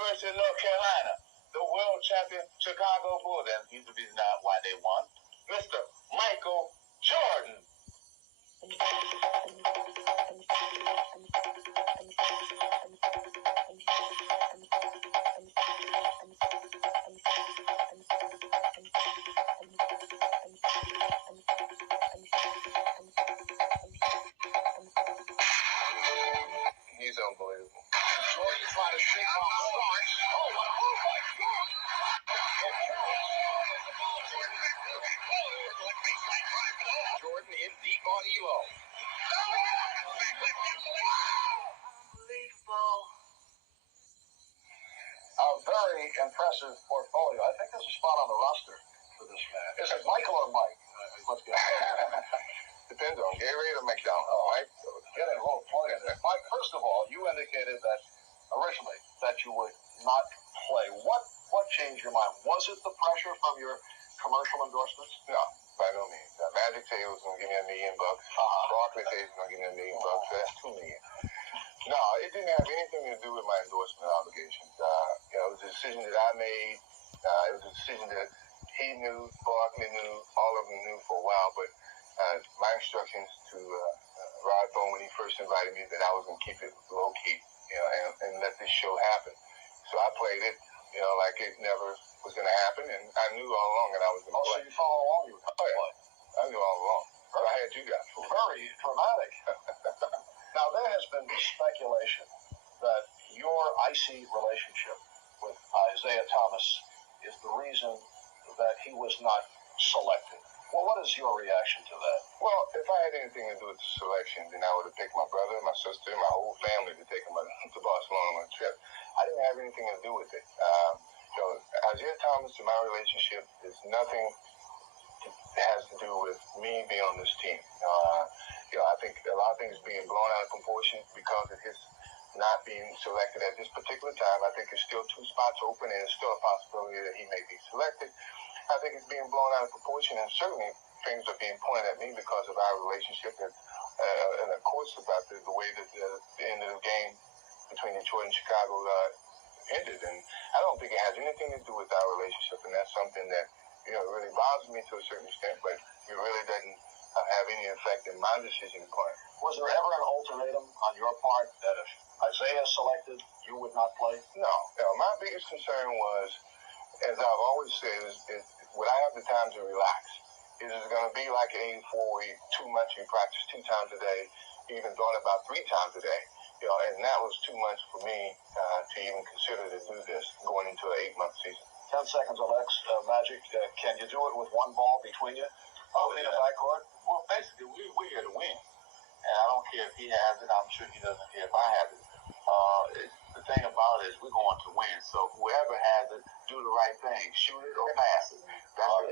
University of North Carolina, the world champion Chicago Bulls, and he's the reason why they won, Mr. Michael Jordan. He's unbelievable. Jordan trying to shake off Starks. Oh, what a move by Jordan. Jordan in deep on Elo. Unbelievable. A very impressive portfolio. I think there's a spot on the roster for this man. Is it Michael or Mike? Let's go. Depends on Gatorade or McDonald's. Oh, Mike, get in a little plug in there. Mike, first of all, you indicated that originally that you would not play. What changed your mind? Was it the pressure from your commercial endorsements? No, by no means. Magic said he was going to give me $1 million. Barkley said he was going to give me $1 million. So that's $2 million. No, it didn't have anything to do with my endorsement obligations. It was a decision that I made. It was a decision that he knew, Barkley knew, all of them knew for a while. But my instructions to Rod Thorne when he first invited me that I was going to keep it low key, and let this show happen. So I played it, like it never was going to happen, and I knew all along that I was going to play. So you follow along, you would play. I knew all along. But I had you guys. Very dramatic. Now, there has been speculation that your icy relationship with Isaiah Thomas is the reason that he was not selected. Well, what is your reaction to that? Well, if I had anything to do with the selection, then I would have picked my brother, my sister, my whole family to take him to Barcelona on a trip. I didn't have anything to do with it. Isaiah Thomas and my relationship is nothing that has to do with me being on this team. I think a lot of things being blown out of proportion because of his not being selected at this particular time. I think there's still 2 spots open, and there's still a possibility that he may be selected. I think it's being blown out of proportion, and certainly things are being pointed at me because of our relationship, and of course about the way that the end of the game between Detroit and Chicago ended. And I don't think it has anything to do with our relationship, and that's something that really bothers me to a certain extent, but it really doesn't have any effect in my decision point. Was there ever an ultimatum on your part that if Isaiah is selected, you would not play? No. My biggest concern was, as I've always said, is would I have the time to relax? Is it going to be like an 84 where 2 months you practice 2 times a day, even thought about 3 times a day? And that was too much for me to even consider to do this going into an 8-month season. 10 seconds, Alex. Magic, can you do it with 1 ball between you? In the backcourt? Well, basically, we're here to win. And I don't care if he has it. I'm sure he doesn't care if I have it. The thing about it is we're going to win. So whoever has it, do the right thing. Shoot it or pass it. That's